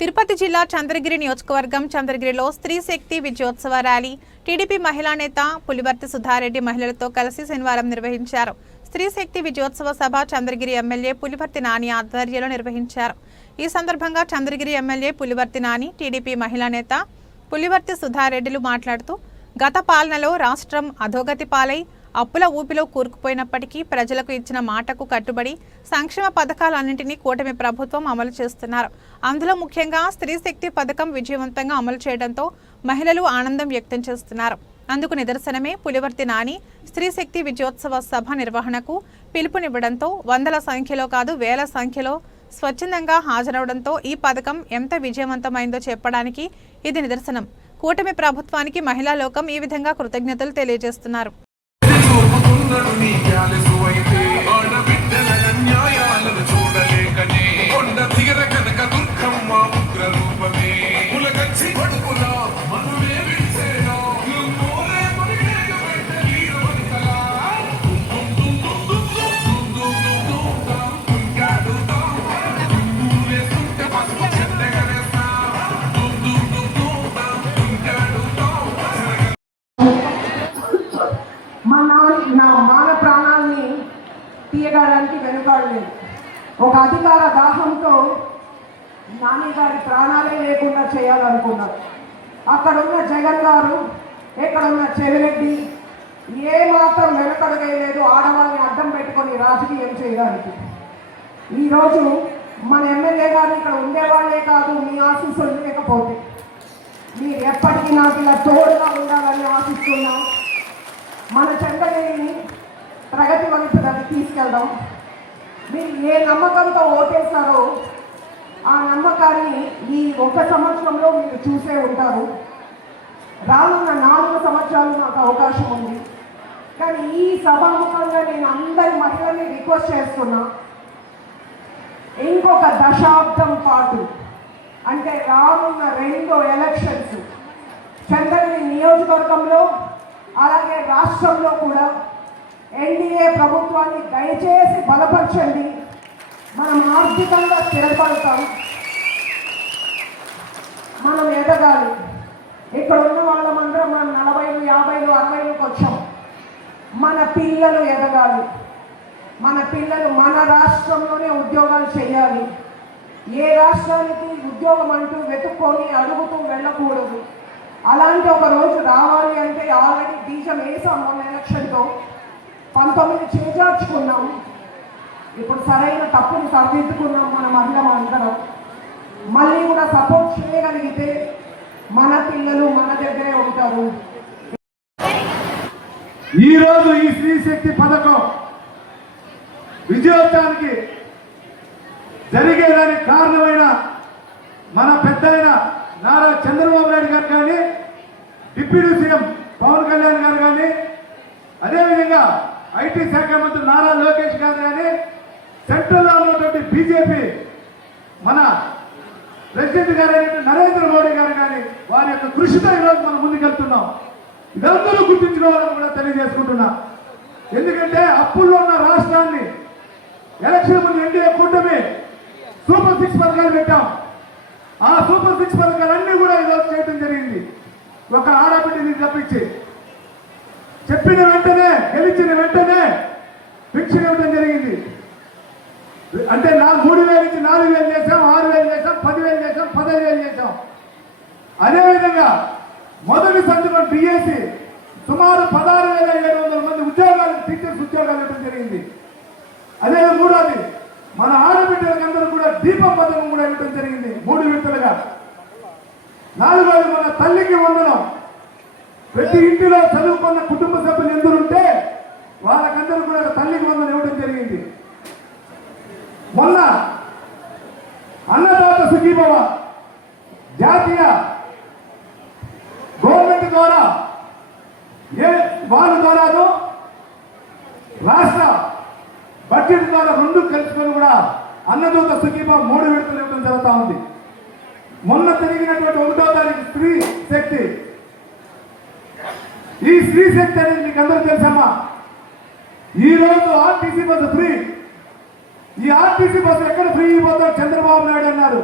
తిరుపతి జిల్లా చంద్రగిరి నియోజకవర్గం చంద్రగిరిలో స్త్రీ శక్తి విజయోత్సవ ర్యాలీ. టీడీపీ మహిళా నేత పులివర్తి సుధారెడ్డి మహిళలతో కలిసి శనివారం నిర్వహించారు. స్త్రీ శక్తి విజయోత్సవ సభ చంద్రగిరి ఎమ్మెల్యే పులివర్తి నాని ఆధ్వర్యంలో నిర్వహించారు. ఈ సందర్భంగా చంద్రగిరి ఎమ్మెల్యే పులివర్తి నాని టీడీపీ మహిళా నేత పులివర్తి సుధారెడ్డిలు మాట్లాడుతూ గత పాలనలో రాష్ట్రం అధోగతి పాలై అప్పుల ఊపిలో కూరుకుపోయినప్పటికీ ప్రజలకు ఇచ్చిన మాటకు కట్టుబడి సంక్షేమ పథకాలన్నింటినీ కూటమి ప్రభుత్వం అమలు చేస్తున్నారు. అందులో ముఖ్యంగా స్త్రీ శక్తి పథకం విజయవంతంగా అమలు చేయడంతో మహిళలు ఆనందం వ్యక్తం చేస్తున్నారు. అందుకు నిదర్శనమే పులివర్తి నాని స్త్రీ శక్తి విజయోత్సవ సభ నిర్వహణకు పిలుపునివ్వడంతో వందల సంఖ్యలో కాదు వేల సంఖ్యలో స్వచ్ఛందంగా హాజరవడంతో ఈ పథకం ఎంత విజయవంతమైందో చెప్పడానికి ఇది నిదర్శనం. కూటమి ప్రభుత్వానికి మహిళా లోకం ఈ విధంగా కృతజ్ఞతలు తెలియజేస్తున్నారు. Ona bitte lan nyoya తీయడానికి వెనుకాడలేదు. ఒక అధికార దాహంతో నాని గారి ప్రాణాలే లేకుండా చేయాలనుకున్నారు. అక్కడ ఉన్న జగన్ గారు ఇక్కడ ఉన్న చెవిరెడ్డి ఏ మాత్రం వెనకడగలేదు ఆడవాళ్ళని అడ్డం పెట్టుకొని రాజకీయం చేయడానికి. ఈరోజు మన ఎమ్మెల్యే గారు ఇక్కడ ఉండేవాళ్ళే కాదు మీ ఆశీస్సులు లేకపోతే. మీరు ఎప్పటికీ నాకు ఇలా తోడుగా ఉండాలని ఆశిస్తున్నాం. మన చంద్రగిరిని ప్రగతి వైపుకి తీసుకెళ్దాం. మీరు ఏ నమ్మకంతో ఓటేస్తారో ఆ నమ్మకాన్ని ఈ ఒక సంవత్సరంలో మీరు చూసే ఉంటారు. రానున్న నాలుగు సంవత్సరాలు నాకు అవకాశం ఉంది. కానీ ఈ సభాముఖంగా నేను అందరి మహిళల్ని రిక్వెస్ట్ చేస్తున్నా. ఇంకొక దశాబ్దం పాటు అంటే రానున్న రెండు ఎలక్షన్స్ చంద్రగిరి నియోజకవర్గంలో అలాగే రాష్ట్రంలో కూడా ఎన్డీఏ ప్రభుత్వాన్ని దయచేసి బలపరచండి. మనం ఆర్థికంగా స్థిరపడతాం. మనం ఎదగాలి. ఇక్కడ ఉన్న వాళ్ళమందరం మనం నలభైలు యాభైలు అరవైలకు వచ్చాం. మన పిల్లలు ఎదగాలి. మన పిల్లలు మన రాష్ట్రంలోనే ఉద్యోగాలు చేయాలి. ఏ రాష్ట్రానికి ఉద్యోగం అంటూ వెతుక్కొని అడుగుతూ వెళ్ళకూడదు. అలాంటి ఒక రోజు రావాలి అంటే ఆల్రెడీ బీజం వేసాం మొన్న ఎలక్షన్తో. పంతొమ్మిది చేజార్చుకున్నాం. ఇప్పుడు సరైన తప్పును సరిదిద్దుకున్నాం మన మహిళ అందరం మళ్ళీ కూడా సపోర్ట్ చేయగలిగితే మన పిల్లలు మన దగ్గరే ఉంటారు. ఈరోజు ఈ స్త్రీశక్తి పథకం విజయోత్సవానికి జరిగేదానికి కారణమైన మన పెద్దయిన నారా చంద్రబాబు నాయుడు గారు కానీ డిప్యూటీ సీఎం పవన్ కళ్యాణ్ గారు కానీ అదేవిధంగా ఐటీ శాఖ మంత్రి నారా లోకేష్ గారు కానీ సెంట్రల్లో ఉన్నటువంటి బీజేపీ మన ప్రెసిడెంట్ గారు నరేంద్ర మోడీ గారు కానీ వారి యొక్క కృషితో ఈరోజు మనం ముందుకెళ్తున్నాం. ఇదందరూ గుర్తించుకోవాలని కూడా తెలియజేసుకుంటున్నా. ఎందుకంటే అప్పుల్లో ఉన్న రాష్ట్రాన్ని ఎలక్షన్ ముందు ఎన్డీఏ కూటమి సూపర్ సిక్స్ పథకాలు పెట్టాం. ఆ సూపర్ సిక్స్ పథకాలన్నీ కూడా ఈరోజు చేయడం జరిగింది. ఒక ఆడబిడ్డని తప్పించి చెప్పిన వెంటనే గెలిచిన వెంటనే పెన్షన్ ఇవ్వడం జరిగింది. అంటే నా మూడు వేలు నుంచి నాలుగు వేలు చేసాం ఆరు వేలు చేసాం పదివేలు చేసాం పదహైదు వేలు చేసాం అదేవిధంగా మొదటి సంచులో డిఎస్సి సుమారు పదహారు వేల ఏడు వందల మంది ఉద్యోగాలు టీచర్స్ ఉద్యోగాలు ఇవ్వడం జరిగింది. అదే మూడోది మన ఆడబిడ్డలకందరూ కూడా దీపం పథకం కూడా ఇవ్వడం జరిగింది మూడు విడతలుగా. నాలుగోది మన తల్లికి వందనం. ప్రతి ఇంటిలో చదువుకున్న కుటుంబ సభ్యులు ఎందరు వాళ్ళకందరూ కూడా తల్లికి వందనం ఇవ్వడం జరిగింది మొన్న అన్నదాత సుఖీభవ జాతీయ గవర్నమెంట్ ద్వారా వారు ద్వారాను రాష్ట్ర బడ్జెట్ ద్వారా రెండు కలుసుకొని కూడా అన్నదూత సుఖీభవ మూడు విడతలు ఇవ్వడం జరుగుతూ ఉంది. మొన్న జరిగినటువంటి ఒకటో తారీఖు స్త్రీ శక్తి. ఈ స్త్రీ శక్తి అనేది మీకు అందరూ తెలుసమ్మా? ఈ రోజు ఆర్టీసీ బస్సు ఫ్రీ. ఈ ఆర్టీసీ బస్సు ఎక్కడ ఫ్రీ అయిపోతారు? చంద్రబాబు నాయుడు అన్నారు.